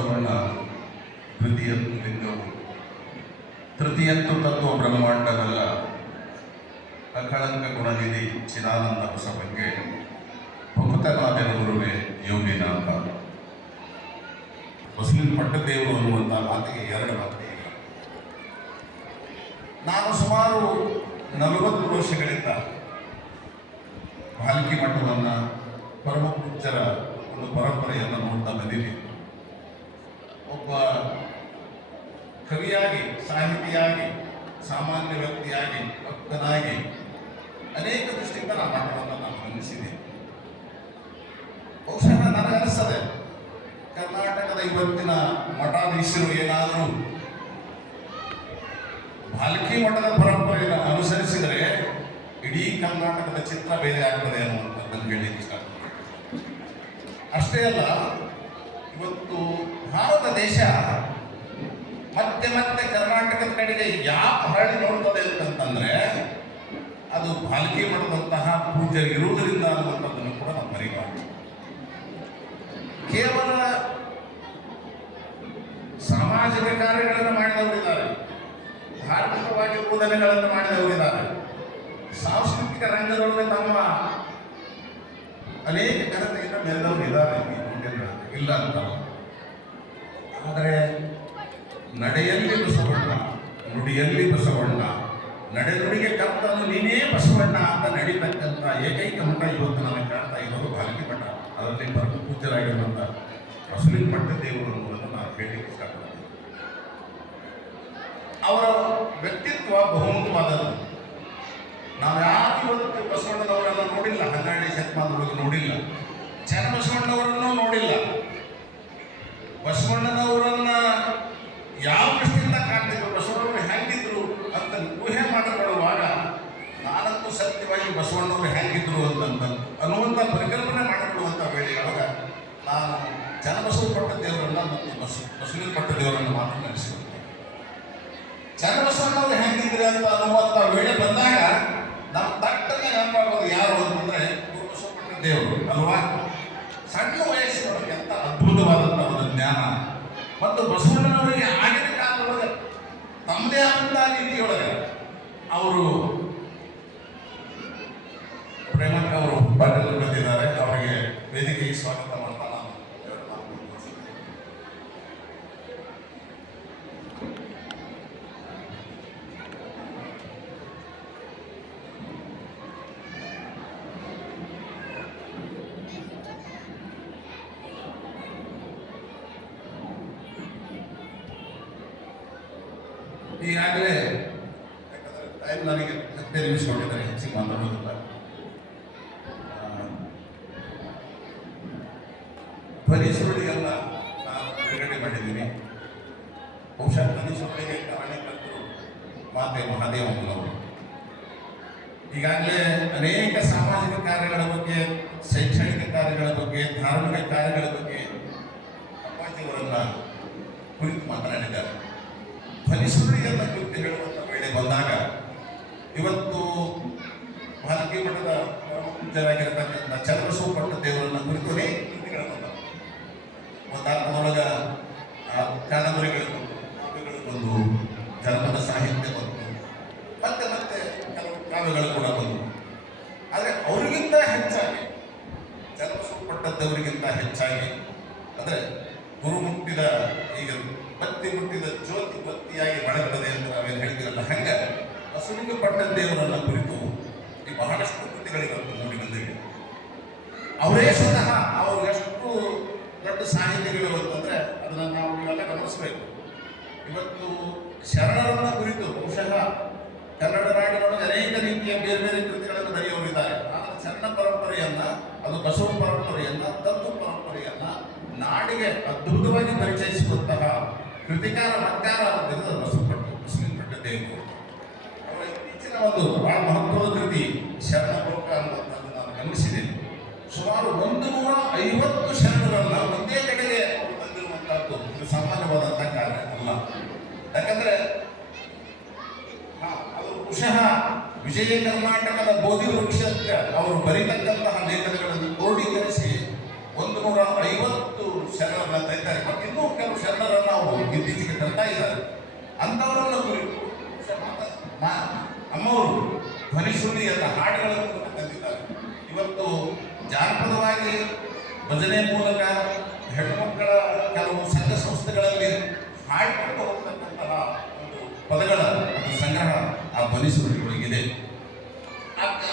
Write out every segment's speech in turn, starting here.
ಬಸವಣ್ಣ ದ್ವಿತೀಯತ್ತು ಲಿಂಗವು ತೃತೀಯತ್ತು ತತ್ವ ಬ್ರಹ್ಮಾಂಡವೆಲ್ಲ ಅಕಳಂಕ ಗುಣನಿಧಿ ಚಿದಾನಂದ ಬಸವನಿಗೆ ಭಕ್ತನಾದೆನುರುವೆ ಯೋಗಿನಾಥ. ಮುಸ್ಲಿಂ ಪಟ್ಟದೇವರು ಅನ್ನುವಂಥ ಮಾತಿಗೆ ಎರಡು ಮಾತಿಗೆ ಇಲ್ಲ. ನಾನು ಸುಮಾರು 40 ವರ್ಷಗಳಿಂದ ಭಾಲ್ಕಿ ಮಠವನ್ನು ಪರಮ ಪೂಜ್ಯರ ಒಂದು ಪರಂಪರೆಯನ್ನು ನೋಡ್ತಾ ಬಂದಿದ್ದೀನಿ. ಒಬ್ಬ ಕವಿಯಾಗಿ, ಸಾಹಿತಿಯಾಗಿ, ಸಾಮಾನ್ಯ ವ್ಯಕ್ತಿಯಾಗಿ, ಭಕ್ತನಾಗಿ ಅನೇಕ ದೃಷ್ಟಿಯಿಂದ ಆ ಮಠವನ್ನು ನಾನು ಗಮನಿಸಿದೆ. ಬಹುಶಃ ನನಗನ್ನಿಸ್ತದೆ, ಕರ್ನಾಟಕದ ಇವತ್ತಿನ ಮಠಾಧೀಶರು ಏನಾದರೂ ಭಾಲ್ಕಿ ಮಠದ ಪರಂಪರೆಯನ್ನು ಅನುಸರಿಸಿದರೆ ಇಡೀ ಕರ್ನಾಟಕದ ಚಿತ್ರ ಬೇರೆ ಆಗ್ತದೆ ಅನ್ನುವಂಥದ್ದನ್ನು ಹೇಳಲಿಕ್ಕೆ ಇಷ್ಟಪಡ್ತೀನಿ. ಅಷ್ಟೇ ಅಲ್ಲ, ಇವತ್ತು ಭಾರತ ದೇಶ ಮತ್ತೆ ಮತ್ತೆ ಕರ್ನಾಟಕದ ಕಡೆಗೆ ಯಾಕೆ ಹರಳಿ ನೋಡ್ತದೆ ಅಂತಂದ್ರೆ ಅದು ಭಾಲ್ಕಿ ಮಠದಂತಹ ಪೂಜ್ಯರು ಇರುವುದರಿಂದ ಅನ್ನುವಂಥದ್ದನ್ನು ಕೂಡ ನಾವು ಮರಿಬಾರ್ದು. ಕೇವಲ ಸಾಮಾಜಿಕ ಕಾರ್ಯಗಳನ್ನು ಮಾಡಿದವರಿದ್ದಾರೆ, ಧಾರ್ಮಿಕವಾಗಿ ಬೋಧನೆಗಳನ್ನು ಮಾಡಿದವರಿದ್ದಾರೆ, ಸಾಂಸ್ಕೃತಿಕ ರಂಗದೊಳಗೆ ತಮ್ಮ ಅನೇಕ ಘನತೆಯಿಂದ ಮೆರೆದವರು ಇದ್ದಾರೆ, ಇಲ್ಲ ಅಂತ. ಆದರೆ ನಡೆಯಲ್ಲಿ ಬಸವಣ್ಣ, ನುಡಿಯಲ್ಲಿ ಬಸವಣ್ಣ, ನಡೆನುಡಿಗೆ ಕರ್ತನು ನೀನೇ ಬಸವಣ್ಣ ಅಂತ ನಡೀತಕ್ಕಂಥ ಏಕೈಕ ಮಠ ಇವತ್ತು ನಾವು ಕಾಣ್ತಾ ಇರೋದು ಭಾಲ್ಕಿ ಮಠ. ಅದರಲ್ಲಿ ಪರಮ ಪೂಜ್ಯರಾಗಿರುವಂಥ ಮುಸ್ಲಿಂ ಪಟ್ಟದೇವರು ಅನ್ನೋದನ್ನು ನಾವು ಹೇಳಲಿಕ್ಕೆ ಇಷ್ಟಪಡ್ತೀವಿ. ಅವರ ವ್ಯಕ್ತಿತ್ವ ಬಹುಮುಖವಾದದ್ದು. ನಾವು ಯಾರು ಇವತ್ತು ಬಸವಣ್ಣನವರನ್ನು ನೋಡಿಲ್ಲ, 12ನೇ ಶತಮಾನದೊಳಗೆ ನೋಡಿಲ್ಲ, ಚನ್ನಬಸವಣ್ಣವರನ್ನು ನೋಡಿಲ್ಲ. ಬಸವಣ್ಣನವರನ್ನ ಯಾವ ದೃಷ್ಟಿಯಿಂದ ಕಾಣ್ತಿದ್ರು, ಬಸವಣ್ಣವರು ಹೆಂಗಿದ್ರು ಅಂತ ಊಹೆ ಮಾಡಿಕೊಳ್ಳುವಾಗ ನಾನಂತೂ ಸತ್ಯವಾಗಿ ಬಸವಣ್ಣವರು ಹೆಂಗಿದ್ರು ಅನ್ನುವಂಥ ಪರಿಕಲ್ಪನೆ ಮಾಡಿಕೊಳ್ಳುವಂಥ ವೇಳೆಯೊಳಗೆ ನಾನು ಚನ್ನಬಸವ ಪಟ್ಟದೇವರನ್ನ ಮತ್ತು ಬಸವಲಿಂಗ ಪಟ್ಟದೇವರನ್ನು ಮಾತ್ರ ನೆನೆಸಿಕೊಳ್ತೇನೆ. ಚನ್ನಬಸವಣ್ಣವರು ಹೆಂಗಿದ್ರು ಅಂತ ಅನ್ನುವಂಥ ವೇಳೆ ಬಂದಾಗ ನಮ್ಮ ತಟ್ಟನೆ ನೆನಪಾಗೋದು ಯಾರು ಅಂತಂದ್ರೆ ಬಸವ ಪಟ್ಟದೇವರು ಅಲ್ವಾ. ಸಣ್ಣ ವಯಸ್ಸಿನೊಳಗೆ ಅಂತ ಅದ್ಭುತವಾದಂಥ ಒಂದು ಜ್ಞಾನ ಮತ್ತು ಬಸವಣ್ಣನವರಿಗೆ ಆಗಿನ ಕಾಲದೊಳಗೆ ತಮ್ಮದೇ ಆದಂಥ ರೀತಿಯೊಳಗೆ ಅವರು ಪ್ರೇಮಕ್ಕೆ ಅವರು ಪಾಠಗಳು ಬಂದಿದ್ದಾರೆ. ಅವರಿಗೆ ವೇದಿಕೆಗೆ ಸ್ವಾಗತ ಮಾಡ್ತಾ ನಾನು ಈಗಾಗಲೇ ಟೈಮ್ ನನಗೆ 15 ನಿಮಿಷ ಕೊಟ್ಟಿದ್ದಾರೆ, ಹೆಚ್ಚಿಗೆ ಮಾತಾಡೋದಿಲ್ಲ. ಧ್ವನಿ ಸುರುಳಿಗೆಲ್ಲ ನಾನು ಬಿಡುಗಡೆ ಮಾಡಿದ್ದೀನಿ. ಬಹುಶಃ ಧ್ವನಿ ಸುರುಳಿಗೆ ಕಾರಣಕರ್ತರು ಮಾತೆ ಮಹಾದೇವಮ್ಮನವರು. ಈಗಾಗಲೇ ಅನೇಕ ಸಾಮಾಜಿಕ ಕಾರ್ಯಗಳ ಬಗ್ಗೆ, ಶೈಕ್ಷಣಿಕ ಕಾರ್ಯಗಳ ಬಗ್ಗೆ, ಧಾರ್ಮಿಕ ಕಾರ್ಯಗಳ ಬಗ್ಗೆ ಅಪ್ಪಾಜಿಯವರನ್ನ ಕುರಿತು ಮಾತನಾಡಿದ್ದಾರೆ. ಧ್ವನಿಸುರುಳಿಗೆಲ್ಲ ಕುರಿತು ಹೇಳುವಂಥ ವೇಳೆ ಬಂದಾಗ ಇವತ್ತು ಭಾಲ್ಕಿ ಮಠದ ಪೂಜ್ಯರಾಗಿರತಕ್ಕಂಥ ಚನ್ನಬಸವ ಪಟ್ಟದೇವರನ್ನ ಕುರಿತು ಅನೇಕ ಕೃತಿಗಳು ಬಂದವು. ಒಂದಾತ್ಮದೊಳಗೆ ಕಾದಂಬರಿಗಳು ಬಂದು, ಕಾವ್ಯಗಳು ಬಂದು, ಜನಪದ ಸಾಹಿತ್ಯ ಬಂತು, ಮತ್ತೆ ಮತ್ತೆ ಕೆಲವು ಕಾವ್ಯಗಳು ಕೂಡ ಬಂದು. ಆದರೆ ಅವರಿಗಿಂತ ಹೆಚ್ಚಾಗಿ, ಚನ್ನಬಸವ ಪಟ್ಟದೇವರಿಗಿಂತ ಹೆಚ್ಚಾಗಿ ಅಂದರೆ ಗುರು ಮುಟ್ಟಿದ, ಈಗ ಬತ್ತಿ ಮುಟ್ಟಿದ ಜ್ಯೋತಿ ಬತ್ತಿಯಾಗಿ ಬೆಳಗ್ತದೆ ಅಂತ ನಾವೇನು ಹೇಳ್ತೀರಲ್ಲ, ಹಂಗೆ ಬಸವಲಿಂಗ ಪಟ್ಟದೇವರನ್ನ ಕುರಿತು ಈ ಬಹಳಷ್ಟು ಕೃತಿಗಳಿವತ್ತು ಮೂಡಿ ಬಂದಿವೆ. ಅವರೇ ಸ್ವತಃ ಅವರು ಎಷ್ಟು ದೊಡ್ಡ ಸಾಹಿತಿಗಳು ಅಂತಂದರೆ ಅದನ್ನು ನಾವು ಇವೆಲ್ಲ ಗಮನಿಸಬೇಕು. ಇವತ್ತು ಶರಣರನ್ನ ಕುರಿತು ಬಹುಶಃ ಕನ್ನಡ ನಾಡಿನೊಳಗೆ ಅನೇಕ ರೀತಿಯ ಬೇರೆ ಬೇರೆ ಕೃತಿಗಳನ್ನು ಬರೆಯುವವರಿದ್ದಾರೆ. ಆದರೆ ಶರಣ ಪರಂಪರೆಯನ್ನ, ಅದು ಬಸವ ಪರಂಪರೆಯನ್ನ, ತತ್ವ ಪರಂಪರೆಯನ್ನ ನಾಡಿಗೆ ಅದ್ಭುತವಾಗಿ ಪರಿಚಯಿಸುವಂತಹ ಕೃತಿಕಾರ ಮತ್ಯಾರ ಅನ್ನೋದ್ರಿಂದ ಮುಸ್ಲಿಂ ಪಟ್ಟದೇವರು. ಅವರ ಇತ್ತೀಚಿನ ಒಂದು ಬಹಳ ಮಹತ್ವದ ಕೃತಿ ಶರಣ ಲೋಕ ಅನ್ನುವಂಥದ್ದು ನಾನು ಗಮನಿಸಿದ್ದೇನೆ. ಸುಮಾರು 150 ಶರಣರನ್ನ ಒಂದೇ ಕಡೆಗೆ ಅವರು ಬಂದಿರುವಂತಹದ್ದು ಇದು ಸಾಮಾನ್ಯವಾದಂಥ ಕಾರ್ಯ ಅಲ್ಲ. ಯಾಕಂದ್ರೆ ಅದು ಬಹುಶಃ ವಿಜಯ ಕರ್ನಾಟಕದ ಬೋಧಿ ವೃಕ್ಷಕ್ಕೆ ಅವರು ಬರೀತಕ್ಕಂತಹ ಲೇಖನಗಳನ್ನು ಕ್ರೋಢೀಕರಿಸಿ 150 ಶರಣರನ್ನ ತೆಗೆದರೆ ಮತ್ತು ಇನ್ನೂ ಕೆಲವು ತರ್ತಾ ಇದ್ದಾರೆ. ಅಂಥವರನ್ನ ಕುರಿತು ಅಮ್ಮವರು ಧ್ವನಿಸುರುಳಿಯನ್ನ ಹಾಡುಗಳನ್ನು ತಂದಿದ್ದಾರೆ. ಇವತ್ತು ಜಾನಪದವಾಗಿ ಭಜನೆ ಮೂಲಕ ಹೆಣ್ಣುಮಕ್ಕಳ ಕೆಲವು ಸಂಘ ಸಂಸ್ಥೆಗಳಲ್ಲಿ ಹಾಡಿಕೊಂಡು ಹೋಗ್ತಕ್ಕಂತಹ ಒಂದು ಪದಗಳ ಒಂದು ಸಂಗ್ರಹ ಆ ಧ್ವನಿಸುರುಳಿಗಳಿಗಿದೆ.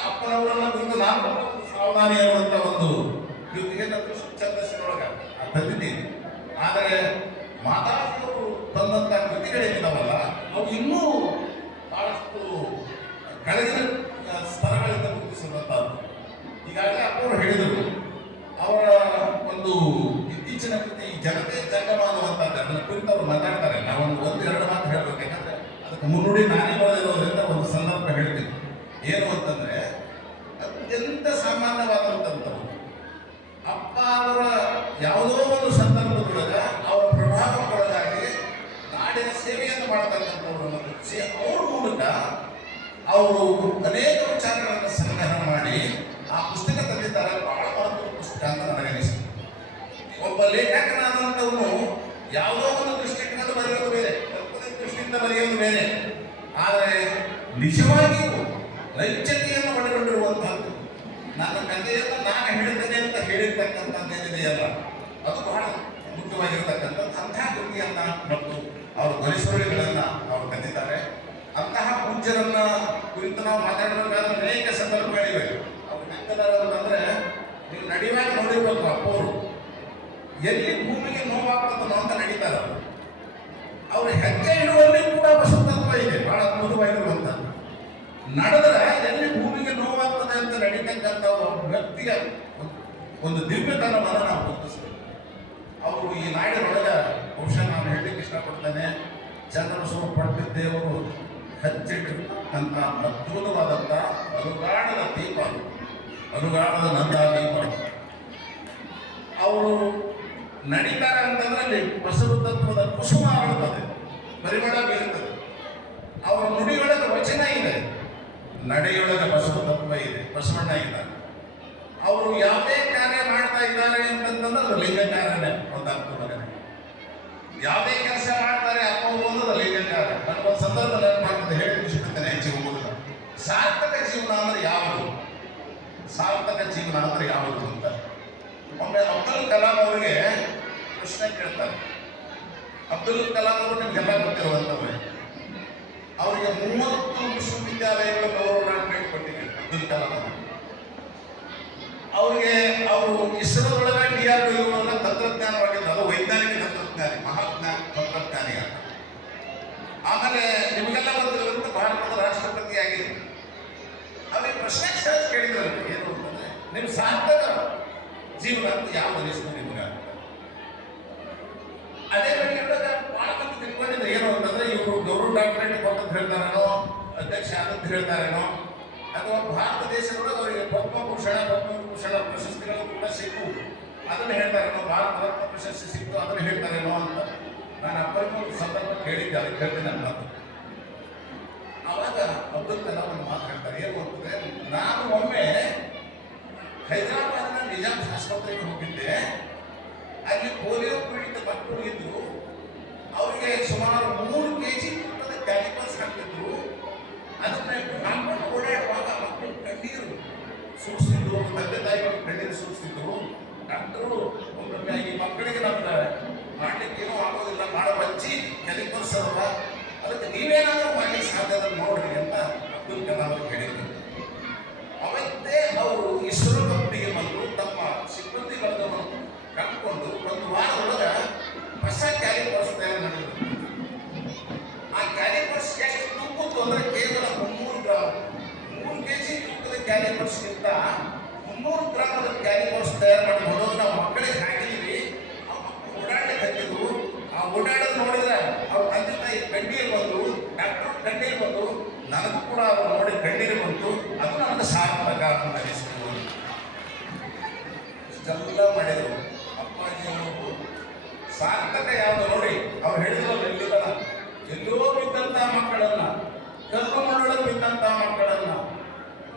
ಅಪ್ಪನವರನ್ನ ಕುರಿತು ನಾನು ಸಾವಧಾನಿ ಅನ್ನುವಂಥ ಒಂದು ಕೃತಿಯನ್ನು ಚಂದ್ರಶೇಖರೊಳಗೆ ತಂದಿದ್ದೀನಿ. ಆದರೆ ಮಾತಾಜಿಯವರು ತಂದಂಥ ಕೃತಿಗಳೇನಿದಾವಲ್ಲ ಅವು ಇನ್ನೂ ಬಹಳಷ್ಟು ಕೆಳಗಿನ ಸ್ತರಗಳಿಂದ ಗುರುತಿಸಿದಂಥದ್ದು. ಈಗಾಗಲೇ ಅಪ್ಪವರು ಹೇಳಿದರು, ಅವರ ಒಂದು ಇತ್ತೀಚಿನ ಕೃತಿ ಜನತೆ ಜಂಗಮ ಅನ್ನುವಂಥದ್ದು, ಅದನ್ನ ಕುರಿತು ಅವರು ಮಾತಾಡ್ತಾರೆ. ನಾವೊಂದು ಎರಡು ಮಾತು ಹೇಳಬೇಕು, ಯಾಕಂದ್ರೆ ಅದಕ್ಕೆ ಮುನ್ನುಡಿ ನಾನೇ ಬರೆದಿರೋದ್ರಿಂದ ಒಂದು ಸಂದರ್ಭ ಹೇಳ್ತೀನಿ. ಏನು ಅಂತಂದ್ರೆ ಅತ್ಯಂತ ಸಾಮಾನ್ಯವಾದಂಥದ್ದು, ಅಪ್ಪ ಅವರ ಯಾವುದೋ ಒಂದು ಸಂದರ್ಭದೊಳಗೆ ಅವರ ಪ್ರಭಾವಕ್ಕೊಳಗಾಗಿ ನಾಡಿನ ಸೇವೆಯನ್ನು ಮಾಡತಕ್ಕಂಥವ್ರನ್ನು ಗುರುತಿಸಿ ಅವ್ರ ಮೂಲಕ ಅವರು ಅನೇಕ ವಿಚಾರಗಳನ್ನು ಸಂಗ್ರಹ ಮಾಡಿ ಆ ಪುಸ್ತಕ ತಂದಿದ್ದಾರೆ. ಬಹಳ ಮಹತ್ವದ ಪುಸ್ತಕ ಅಂತ ನನಗನಿಸಿತು. ಒಬ್ಬ ಲೇಖಕನಾದಂಥವನು ಯಾವುದೋ ಒಂದು ದೃಷ್ಟಿಯಿಂದ ಬರೆಯೋದು ಬೇರೆ, ದೃಷ್ಟಿಯಿಂದ ಬರೆಯೋದು ಬೇರೆ. ಆದರೆ ನಿಜವಾಗಿಯೂ ನೈಜತೆಯನ್ನು ಒಳಗೊಂಡಿರುವಂತಹದ್ದು, ನನ್ನ ಕಥೆಯನ್ನು ನಾನು ಹೇಳಿದ್ದೇನೆ ಅಂತ ಹೇಳಿರ್ತಕ್ಕಂಥದ್ದೇನಿದೆಯಲ್ಲ, ಅದು ಬಹಳ ಮುಖ್ಯವಾಗಿರ್ತಕ್ಕಂಥದ್ದು. ಅಂತಹ ಕೃತಿಯನ್ನ ಮತ್ತು ಅವರ ಧ್ವನಿಸುರುಳಿಗಳನ್ನ ಅವರು ತಂದಿದ್ದಾರೆ. ಅಂತಹ ಪೂಜ್ಯರನ್ನ ಕುರಿತು ನಾವು ಮಾತಾಡಬೇಕಾದ್ರೆ ಅನೇಕ ಸಂದರ್ಭಗಳಿವೆ. ಅವ್ರು ಹೆಂಗದಾರಂದ್ರೆ, ನೀವು ನಡೆಯುವಾಗ ನೋಡಿರ್ಬೇಕು, ಅಪ್ಪವರು ಎಲ್ಲಿ ಭೂಮಿಗೆ ನೋವಾಗ್ತದೋ ಅಂತ ನಡೀತಾರೆ. ಅವರು ಹೆಜ್ಜೆ ಇಡುವಲ್ಲಿ ಕೂಡ ಬಸವತತ್ವ ಇದೆ, ಬಹಳ ಅದ್ಭುತವಾಗಿರುವಂಥದ್ದು. ನಡೆದ್ರೆ ಎಲ್ಲಿ ಭೂಮಿಗೆ ನೋವಾಗ್ತದೆ ಅಂತ ನಡೀತಕ್ಕಂಥ ವ್ಯಕ್ತಿಯ ಒಂದು ದಿವ್ಯತನವನ್ನು ನಾವು ಗುರುತಿಸ್ತೇವೆ. ಅವರು ಈ ನಾಡಿನೊಳಗೆ ಬಹುಶಃ ನಾನು ಹೇಳಲಿಕ್ಕೆ ಇಷ್ಟಪಡ್ತೇನೆ, ಚಂದ್ರಬಸವ ಪಂಡಿತದೇವರು ಹಚ್ಚಿಟ್ಟಂಥ ಅದ್ಭುತವಾದಂಥ ಅನುಗಾಣದ ದೀಪ, ಅನುಗಾಣದ ನಂದಾ ದೀಪ. ಅವರು ನಡೀತಾರೆ ಅಂತಂದ್ರೆ ಅಲ್ಲಿ ಬಸವ ತತ್ವದ ಕುಸುಮ ಆಗುತ್ತದೆ, ಪರಿಮಳ ಬೀರುತ್ತದೆ. ಅವರ ನುಡಿಯೊಳಗೆ ವಚನ ಇದೆ, ನಡೆಯೊಳಗೆ ಬಸವ ತತ್ವ ಇದೆ, ಬಸವಣ್ಣ ಇದ್ದಾರೆ. ಅವರು ಯಾವುದೇ ಕಾರ್ಯ ಮಾಡ್ತಾ ಇದ್ದಾರೆ ಅಂತಂದ್ರೆ ಅದು ಲಿಂಗ ಕಾರ್ಯನೇ ಒಂದು ಅರ್ಥದಲ್ಲಿ. ಯಾವುದೇ ಕೆಲಸ ಮಾಡ್ತಾರೆ ಅಪ್ಪ ಅನ್ನೋದು ಲಿಂಗ ಕಾರ್ಯ. ನನಗೊಂದು ಸಂದರ್ಭ ನೆನಪಾಗ್ತದೆ, ಹೇಳಿ ಇಷ್ಟಪಡ್ತೇನೆ, ಹೆಚ್ಚಿಗೆ ಹೋಗುದಿಲ್ಲ. ಸಾರ್ಥಕ ಜೀವನ ಅಂದ್ರೆ ಯಾವುದು, ಸಾರ್ಥಕ ಜೀವನ ಅಂದ್ರೆ ಯಾವುದು ಅಂತ ಒಮ್ಮೆ ಅಬ್ದುಲ್ ಕಲಾಂ ಅವರಿಗೆ ಪ್ರಶ್ನೆ ಕೇಳ್ತಾರೆ. ಅಬ್ದುಲ್ ಕಲಾಂ ಅವರು ನಿಮ್ಗೆಲ್ಲ ಗೊತ್ತಿರುವಂತವ್ರೆ. ಅವರಿಗೆ 30 ವಿಶ್ವವಿದ್ಯಾಲಯಗಳು ಗೌರವ ಡಾಕ್ಟರೇಟ್ ಕೊಟ್ಟಿದ್ದಾರೆ ಅಬ್ದುಲ್ ಕಲಾಂ ಅವರು. ಅವರಿಗೆ ಅವರು ಇಸ್ರೋದೊಳಗೆ DRDO ತಂತ್ರಜ್ಞಾನವಾಗಿದ್ದು, ಅದು ವೈಜ್ಞಾನಿಕ ತಂತ್ರಜ್ಞಾನಿ, ಮಹಾಜ್ಞಾನ ತಂತ್ರಜ್ಞಾನಿ ಅಂತ. ಆಮೇಲೆ ನಿಮಗೆಲ್ಲ ಗೊತ್ತಿರುವಂತೆ ಭಾರತದ ರಾಷ್ಟ್ರಪತಿ ಆಗಿದೆ. ಅವ್ರಿಗೆ ಪ್ರಶ್ನೆ ಕೇಳಿದ್ರು, ಏನು ಅಂತಂದ್ರೆ ನಿಮ್ಮ ಸಾರ್ಥಕ ಜೀವನ ಅಂತ ಯಾವ ಅನಿಸ್ತು ನಿಮ್ಗೆ? ಅದೇ ಬಹಳ ಮಂದಿ ತಿಳ್ಕೊಂಡಿದ್ರೆ ಏನು ಅಂತಂದ್ರೆ ಇವರು ಗೌರವ ಡಾಕ್ಟರೇಟ್ ಕೊಟ್ಟಂತ ಹೇಳ್ತಾರೇನೋ, ಅಧ್ಯಕ್ಷ ಆದಂತ ಹೇಳ್ತಾರೇನೋ, ಅಥವಾ ಭಾರತ ದೇಶದೊಳಗೆ ಅವರಿಗೆ ಪದ್ಮಭೂಷಣ ಪ್ರಶಸ್ತಿಗಳು ಕೂಡ ಸಿಕ್ಕು ಅದನ್ನು ಹೇಳ್ತಾರೇನೋ, ಭಾರತ ರತ್ನ ಪ್ರಶಸ್ತಿ ಸಿಕ್ತು ಅದನ್ನು ಹೇಳ್ತಾರೇನೋ ಅಂತ ನಾನು ಅಪ್ಪನಿಗೆ ಒಂದು ಸಂದರ್ಭ ಕೇಳಿದ್ದೆ, ಅದಕ್ಕೆ ಹೇಳ್ತೀನಿ ನನ್ನ ಮಾತು. ಆವಾಗ ಅಬ್ದುಲ್ ಕಲಾಂ ಒಂದು ಮಾತು ಹೇಳ್ತಾರೆ, ಏನು ಅಂತಂದ್ರೆ, ನಾನು ಒಮ್ಮೆ ಹೈದರಾಬಾದ್ನ ನಿಜಾಮ್ ಆಸ್ಪತ್ರೆಗೆ ಹೋಗಿದ್ದೆ. ಅಲ್ಲಿ ಪೋಲಿಯೋ ಪೀಡಿತ ಮಕ್ಕಳು ಇದ್ರು. ಅವರಿಗೆ ಸುಮಾರು 3 kg ತೂಕದ ಕ್ಯಾಲಿಪರ್ಸ್ ಹಾಕಿದ್ರು. ಅದನ್ನ ಹಾಕೊಂಡು ಓಡಾಡುವಾಗ ಮಕ್ಕಳು ಕಣ್ಣೀರು ಸುರಿಸ್ತಿದ್ರು, ತಂದೆ ತಾಯಿಗಳು ಕಣ್ಣೀರು ಸುರಿಸ್ತಿದ್ರು. ಡಾಕ್ಟರು ಒಮ್ಮೊಮ್ಮೆ ಈ ಮಕ್ಕಳಿಗೆ ನಮ್ಗೆ ಮಾಡ್ಲಿಕ್ಕೆ ಏನೂ ಆಗೋದಿಲ್ಲ, ಮಾಡೋ ಹಚ್ಚಿ ಕ್ಯಾಲಿಪರ್ಸ್ ಅಲ್ವಾ, ಅದಕ್ಕೆ ನೀವೇನಾದ್ರೂ ಮಾಡ್ಲಿಕ್ಕೆ ಸಾಧ್ಯ ಅದನ್ನು ನೋಡ್ರಿ ಅಂತ ಅಬ್ದುಲ್ ಕಲಾಂ ಅವರು ಹೇಳಿದ್ರು. ಅವತ್ತೇ ಅವರು ಇಸ್ರೋ ಕಂಪನಿಗೆ ಬಂದು ತಮ್ಮ ಸಿಬ್ಬಂದಿ ವರ್ಗವನ್ನು ಕಟ್ಕೊಂಡು ಒಂದು ವಾರದೊಳಗೆ ಹೊಸ ಕ್ಯಾಲಿಪರ್ಸ್ ತಯಾರು ಮಾಡಿದ್ರು. ಆ ಕ್ಯಾಲಿಪರ್ಸ್ ಎಷ್ಟು ತೂಕತ್ತು ಅಂದ್ರೆ ಕೇವಲ 300 ಗ್ರಾಮ್, 3 kg ತೂಕದ ಕ್ಯಾಲಿಪರ್ಸ್ಗಿಂತ 300 ಗ್ರಾಮದ ಕ್ಯಾಲಿಪರ್ಸ್ ತಯಾರು ಮಾಡಿ ಹೊಡೋದು ನಾವು ಮಕ್ಕಳಿಗೆ ಹಾಕಿದ್ವಿ. ಆ ಮಕ್ಕಳು ಓಡಾಡಲಿಕ್ಕೆ ಹತ್ತಿದ್ರು. ಆ ಓಡಾಡೋದು ನೋಡಿದ್ರೆ ಅವ್ರ ತಂದೆ ತಾಯಿ ಕಣ್ಣೀರು ಬಂದು, ಡಾಕ್ಟರ್ ಕಣ್ಣೀರು ಬಂದು, ನನಗೂ ಕೂಡ ಅವ್ರು ನೋಡಿ ಕಣ್ಣೀರು ಬಂತು. ಅದು ನನಗೆ ಸಾರ್ಥಕ ಅಂತ ಅನಿಸ್ತು. ಇಷ್ಟೆಲ್ಲ ಮಾಡಿದರು ಅಪ್ಪಾಜಿಯವರು. ಸಾರ್ಥಕ ಯಾವುದು ನೋಡಿ, ಅವ್ರು ಹೇಳಿದ್ರು ಎಲ್ಲಿಲ್ಲ, ಎಲ್ಲೋ ಬಿದ್ದಂಥ ಮಕ್ಕಳನ್ನ, ಕಲ್ಲು ಮಣ್ಣೊಳಗೆ ಬಿದ್ದಂಥ ಮಕ್ಕಳನ್ನ,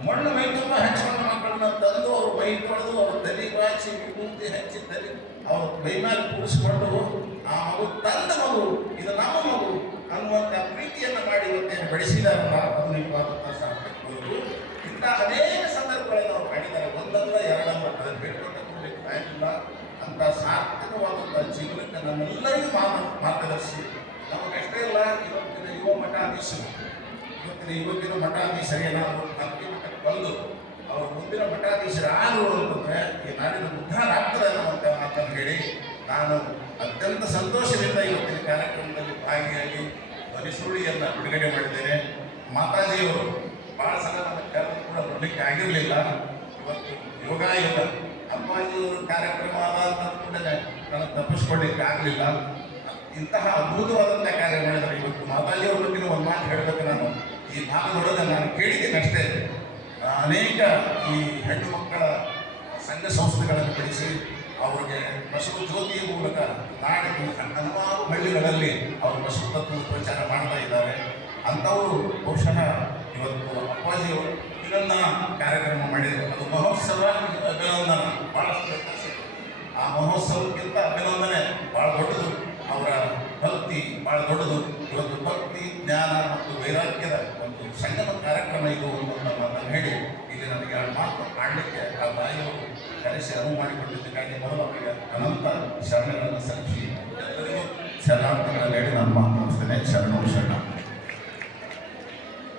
ಮಣ್ಣು ಮೈ ತುಂಬ ಹಚ್ಕೊಂಡ ಮಕ್ಕಳನ್ನ ತಂದು ಅವ್ರು ಮೈ ತೊಳೆದು ಅವ್ರ ತಲೆ ಬಾಚಿ ವಿಭೂತಿ ಹಚ್ಚಿ ತಲೆ ಅವ್ರ ಮೈ ಮೇಲೆ ಕೂರಿಸ್ಕೊಂಡು ಆ ಮಗು ತಂದ ಮಗು, ಇದು ನಮ್ಮ ಮಗು ಅನ್ನುವಂಥ ಪ್ರೀತಿಯನ್ನು ಮಾಡಿ ಇವತ್ತೇನು ಬೆಳೆಸಿದಾರಲ್ಲ ಅದು ನಿಜವಾದಂಥ ಸಾರ್ಥಕವಾದರು. ಇಂಥ ಅನೇಕ ಸಂದರ್ಭಗಳಲ್ಲಿ ನಾವು ಕಾಣಿದ್ದಾರೆ, ಒಂದಲ್ಲ ಎರಡಲ್ಲ, ಅದನ್ನು ಬೇಡ್ಕೊಂಡ ಕೊಡಲಿಕ್ಕೆ ಆಗಿಲ್ಲ ಅಂತ ಸಾರ್ಥಕವಾದಂಥ ಜೀವನಕ್ಕೆ ನಮ್ಮೆಲ್ಲರಿಗೂ ಮಾರ್ಗದರ್ಶಿ. ನಮಗಷ್ಟೇ ಇಲ್ಲ, ಇವತ್ತಿನ ಯುವ ಮಠಾಧೀಶರು, ಇವತ್ತಿನ ಮಠಾಧೀಶರು ಏನಾದರೂ ಭಕ್ತಿ ಮಠಕ್ಕೆ ಬಂದು ಅವರು ಮುಂದಿನ ಮಠಾಧೀಶರಾದರು ಅಂತಂದರೆ ಈ ನಾಡಿನ ಉದ್ಧಾರ ಆಗ್ತದೆ ಅನ್ನುವಂಥ ಮಾತನ್ನು ಹೇಳಿ ನಾನು ಅತ್ಯಂತ ಸಂತೋಷದಿಂದ ಇವತ್ತಿನ ಕಾರ್ಯಕ್ರಮದಲ್ಲಿ ಭಾಗಿಯಾಗಿ ಧ್ವನಿಸುರುಳಿಯನ್ನು ಬಿಡುಗಡೆ ಮಾಡಿದ್ದೇನೆ. ಮಾತಾಜಿಯವರು ಭಾಳ ಸಲ ನನ್ನ ಕರೆದು ಕೂಡ ಬರಲಿಕ್ಕೆ ಆಗಿರಲಿಲ್ಲ. ಇವತ್ತು ಯೋಗಾಯುಗ ಅಪ್ಪಾಜಿಯವರ ಕಾರ್ಯಕ್ರಮ ಆದ ಅಂತ ಕೂಡಲೇ ನನಗೆ ತಪ್ಪಿಸ್ಕೊಳ್ಳಿಕ್ಕೆ ಆಗಲಿಲ್ಲ. ಇಂತಹ ಅದ್ಭುತವಾದಂಥ ಕಾರ್ಯ ಮಾಡಿದರೆ ಇವತ್ತು ಮಾತಾಜಿಯವ್ರ ಬಗ್ಗೆ ಒಂದು ಮಾತು ಹೇಳಬೇಕು. ನಾನು ಈ ಮಾತುಗಳನ್ನ ನಾನು ಕೇಳಿದ್ದೇನೆ ಅಷ್ಟೇ. ಅನೇಕ ಈ ಹೆಣ್ಣು ಮಕ್ಕಳ ಸಂಘ ಸಂಸ್ಥೆಗಳನ್ನು ಬೆಳೆಸಿ ಅವರಿಗೆ ಬಸವ ಜ್ಯೋತಿಯ ಮೂಲಕ ನಾಡಿನ ಹಲವಾರು ಹಳ್ಳಿಗಳಲ್ಲಿ ಅವರು ಬಸವ ತತ್ವದ ಪ್ರಚಾರ ಮಾಡ್ತಾ ಇದ್ದಾರೆ. ಅಂಥವರು ಬಹುಶಃ ಇವತ್ತು ಅಪ್ಪಾಜಿಯವರು ಅಭಿನಂದನಾ ಕಾರ್ಯಕ್ರಮ ಮಾಡಿದರು. ಅದು ಮಹೋತ್ಸವ ಅಭಿನಂದನ ಭಾಳಷ್ಟು ವ್ಯತ್ಯಾಸ ಇದೆ. ಆ ಮಹೋತ್ಸವಕ್ಕಿಂತ ಅಭಿನಂದನೆ ಭಾಳ ದೊಡ್ಡದು, ಅವರ ಭಕ್ತಿ ಭಾಳ ದೊಡ್ಡದು. ಇವತ್ತು ಭಕ್ತಿ ಜ್ಞಾನ ಮತ್ತು ವೈರಾಗ್ಯದ ಒಂದು ಸಂಗಮ ಕಾರ್ಯಕ್ರಮ ಇದು ಅನ್ನುವಂಥ ಮಾತನ್ನು ಹೇಳಿ ಇಲ್ಲಿ ನನಗೆ ಆ ಮಾತು ಆಡಲಿಕ್ಕೆ ಆ ತಾಯಿಯವರು ಕರೆಸಿ ಅನುವು ಮಾಡಿಕೊಟ್ಟಿದ್ದಕ್ಕಾಗಿ ಮೊದಲು ಅವರಿಗೆ ಅನಂತ ಶರಣಗಳನ್ನು ಸಲ್ಲಿಸಿ ಎಲ್ಲರಿಗೂ ಶರಣಾರ್ಥಗಳನ್ನು ಹೇಳಿ ನಾನು ಮಾತು ಮುಗಿಸ್ತೇನೆ. ಶರಣು ಶರಣ.